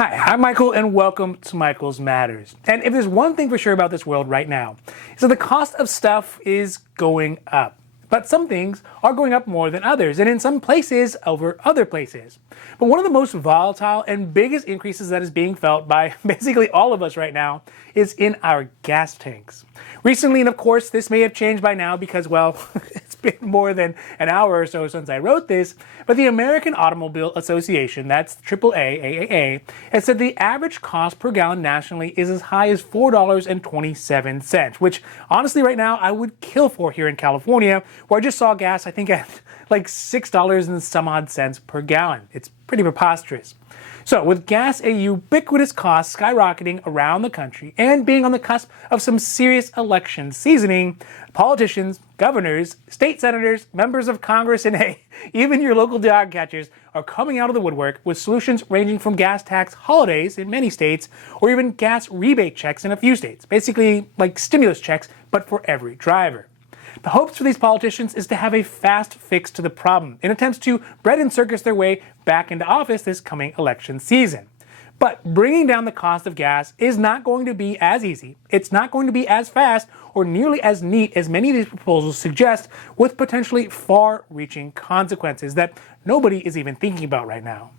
Hi, I'm Michael and welcome to Michael's Matters. And if there's one thing for sure about this world right now, it's that the cost of stuff is going up. But some things are going up more than others, and in some places over other places. But one of the most volatile and biggest increases that is being felt by basically all of us right now is in our gas tanks. Recently, and of course this may have changed by now because, well, it's been more than an hour or so since I wrote this, but the American Automobile Association, that's AAA, has said the average cost per gallon nationally is as high as $4.27, which honestly right now I would kill for here in California, where I just saw gas, I think, at like $6 and some odd cents per gallon. It's pretty preposterous. So with gas a ubiquitous cost skyrocketing around the country and being on the cusp of some serious election seasoning, politicians, governors, state senators, members of Congress, and hey, even your local dog catchers are coming out of the woodwork with solutions ranging from gas tax holidays in many states or even gas rebate checks in a few states. Basically like stimulus checks, but for every driver. The hopes for these politicians is to have a fast fix to the problem in attempts to bread and circus their way back into office this coming election season. But bringing down the cost of gas is not going to be as easy, it's not going to be as fast or nearly as neat as many of these proposals suggest, with potentially far-reaching consequences that nobody is even thinking about right now.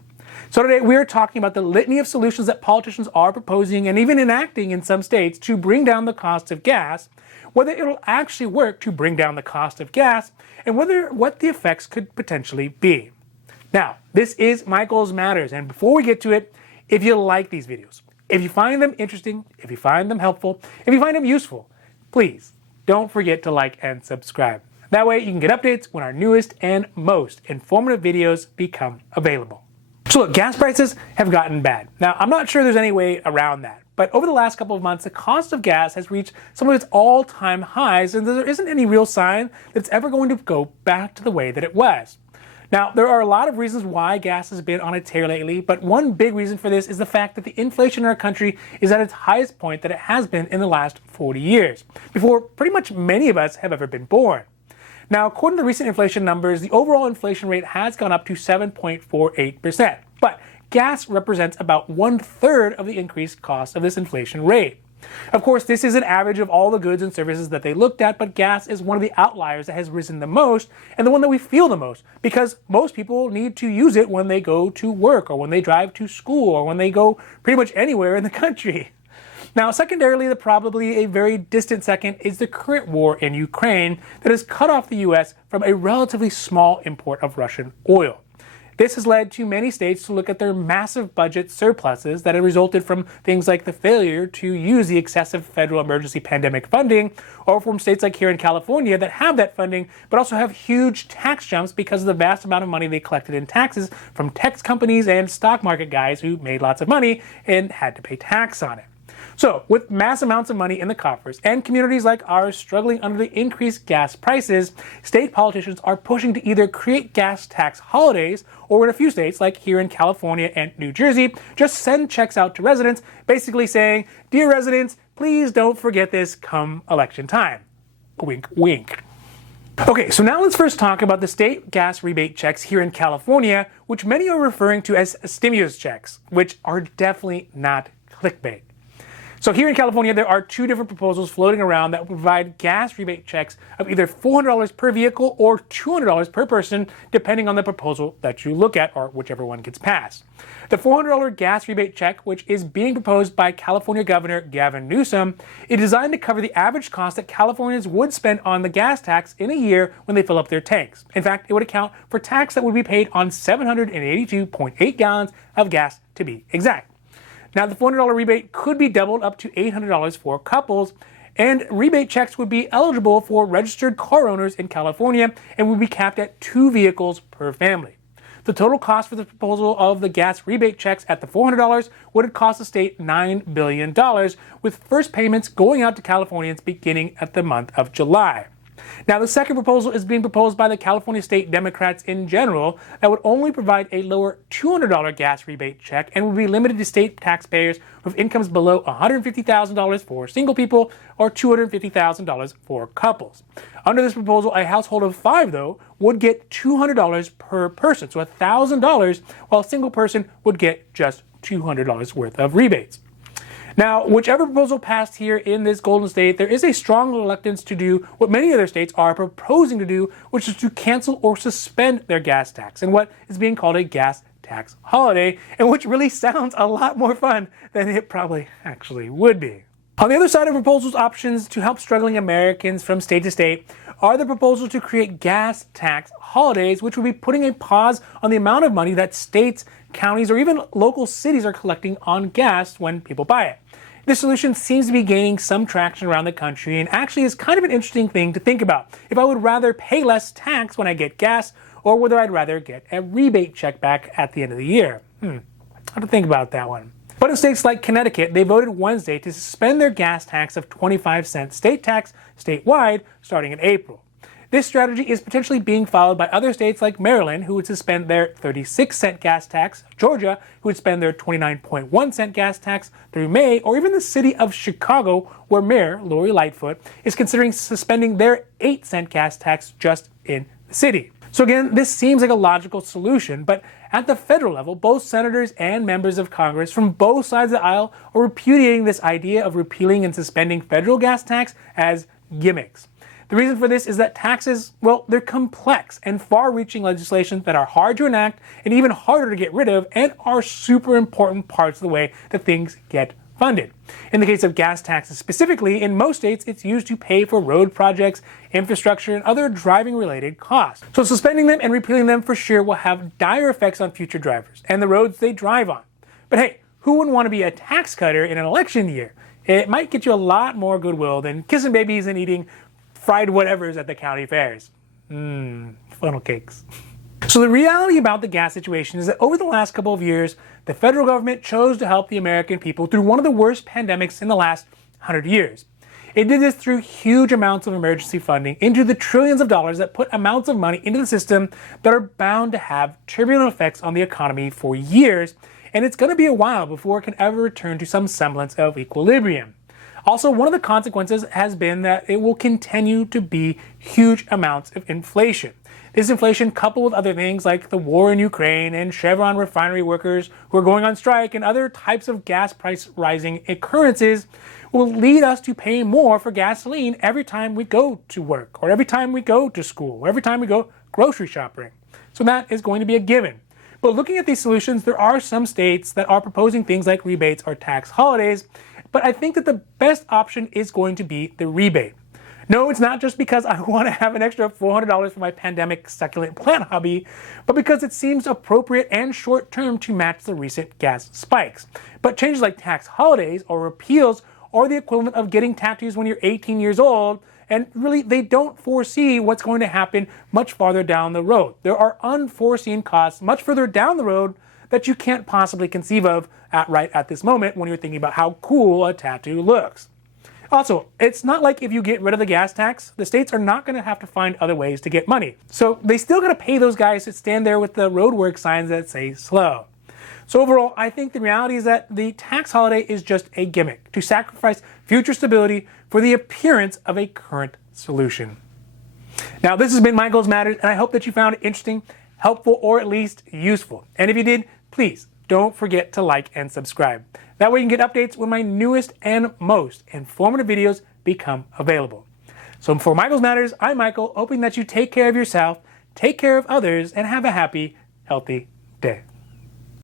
So today we are talking about the litany of solutions that politicians are proposing and even enacting in some states to bring down the cost of gas, whether it'll actually work to bring down the cost of gas, and what the effects could potentially be. Now, this is Michael's Matters, and before we get to it, if you like these videos, if you find them interesting, if you find them helpful, if you find them useful, please don't forget to like and subscribe. That way you can get updates when our newest and most informative videos become available. So look, gas prices have gotten bad. Now, I'm not sure there's any way around that, but over the last couple of months, the cost of gas has reached some of its all-time highs, and there isn't any real sign that it's ever going to go back to the way that it was. Now, there are a lot of reasons why gas has been on a tear lately, but one big reason for this is the fact that the inflation in our country is at its highest point that it has been in the last 40 years, before pretty much many of us have ever been born. Now, according to recent inflation numbers, the overall inflation rate has gone up to 7.48%, but gas represents about 1/3 of the increased cost of this inflation rate. Of course, this is an average of all the goods and services that they looked at, but gas is one of the outliers that has risen the most and the one that we feel the most, because most people need to use it when they go to work or when they drive to school or when they go pretty much anywhere in the country. Now, secondarily, probably a very distant second, is the current war in Ukraine that has cut off the U.S. from a relatively small import of Russian oil. This has led to many states to look at their massive budget surpluses that have resulted from things like the failure to use the excessive federal emergency pandemic funding, or from states like here in California that have that funding but also have huge tax jumps because of the vast amount of money they collected in taxes from tech companies and stock market guys who made lots of money and had to pay tax on it. So, with mass amounts of money in the coffers and communities like ours struggling under the increased gas prices, state politicians are pushing to either create gas tax holidays, or in a few states like here in California and New Jersey, just send checks out to residents basically saying, "Dear residents, please don't forget this come election time." Wink, wink. Okay, so now let's first talk about the state gas rebate checks here in California, which many are referring to as stimulus checks, which are definitely not clickbait. So here in California, there are two different proposals floating around that will provide gas rebate checks of either $400 per vehicle or $200 per person, depending on the proposal that you look at or whichever one gets passed. The $400 gas rebate check, which is being proposed by California Governor Gavin Newsom, is designed to cover the average cost that Californians would spend on the gas tax in a year when they fill up their tanks. In fact, it would account for tax that would be paid on 782.8 gallons of gas to be exact. Now, the $400 rebate could be doubled up to $800 for couples, and rebate checks would be eligible for registered car owners in California and would be capped at 2 vehicles per family. The total cost for the proposal of the gas rebate checks at the $400 would cost the state $9 billion, with first payments going out to Californians beginning at the month of July. Now, the second proposal is being proposed by the California State Democrats in general that would only provide a lower $200 gas rebate check and would be limited to state taxpayers with incomes below $150,000 for single people or $250,000 for couples. Under this proposal, a household of 5, though, would get $200 per person, so $1,000, while a single person would get just $200 worth of rebates. Now, whichever proposal passed here in this Golden State, there is a strong reluctance to do what many other states are proposing to do, which is to cancel or suspend their gas tax and what is being called a gas tax holiday, and which really sounds a lot more fun than it probably actually would be. On the other side of proposals' options to help struggling Americans from state to state are the proposals to create gas tax holidays, which would be putting a pause on the amount of money that states, counties, or even local cities are collecting on gas when people buy it. This solution seems to be gaining some traction around the country and actually is kind of an interesting thing to think about. If I would rather pay less tax when I get gas, or whether I'd rather get a rebate check back at the end of the year. I have to think about that one. But in states like Connecticut, they voted Wednesday to suspend their gas tax of 25-cent state tax statewide starting in April. This strategy is potentially being followed by other states like Maryland, who would suspend their 36-cent gas tax, Georgia, who would suspend their 29.1-cent gas tax through May, or even the city of Chicago, where Mayor Lori Lightfoot is considering suspending their 8-cent gas tax just in the city. So again, this seems like a logical solution, but at the federal level, both senators and members of Congress from both sides of the aisle are repudiating this idea of repealing and suspending federal gas tax as gimmicks. The reason for this is that taxes, well, they're complex and far-reaching legislation that are hard to enact and even harder to get rid of, and are super important parts of the way that things get funded. In the case of gas taxes specifically, in most states, it's used to pay for road projects, infrastructure, and other driving-related costs. So suspending them and repealing them for sure will have dire effects on future drivers and the roads they drive on. But hey, who wouldn't want to be a tax cutter in an election year? It might get you a lot more goodwill than kissing babies and eating fried whatevers at the county fairs. Funnel cakes. So the reality about the gas situation is that over the last couple of years, the federal government chose to help the American people through one of the worst pandemics in the last 100 years. It did this through huge amounts of emergency funding into the trillions of dollars that put amounts of money into the system that are bound to have turbulent effects on the economy for years, and it's going to be a while before it can ever return to some semblance of equilibrium. Also, one of the consequences has been that it will continue to be huge amounts of inflation. This inflation, coupled with other things like the war in Ukraine and Chevron refinery workers who are going on strike and other types of gas price rising occurrences, will lead us to pay more for gasoline every time we go to work, or every time we go to school, or every time we go grocery shopping. So that is going to be a given. But looking at these solutions, there are some states that are proposing things like rebates or tax holidays, but I think that the best option is going to be the rebate. No, it's not just because I want to have an extra $400 for my pandemic succulent plant hobby, but because it seems appropriate and short-term to match the recent gas spikes. But changes like tax holidays or repeals are the equivalent of getting tattoos when you're 18 years old, and really they don't foresee what's going to happen much farther down the road. There are unforeseen costs much further down the road that you can't possibly conceive of right at this moment when you're thinking about how cool a tattoo looks. Also, it's not like if you get rid of the gas tax, the states are not going to have to find other ways to get money. So they still got to pay those guys to stand there with the roadwork signs that say slow. So overall, I think the reality is that the tax holiday is just a gimmick to sacrifice future stability for the appearance of a current solution. Now, this has been Michael's Matters, and I hope that you found it interesting, helpful, or at least useful. And if you did, please don't forget to like and subscribe. That way you can get updates when my newest and most informative videos become available. So for Michael's Matters, I'm Michael, hoping that you take care of yourself, take care of others, and have a happy, healthy day.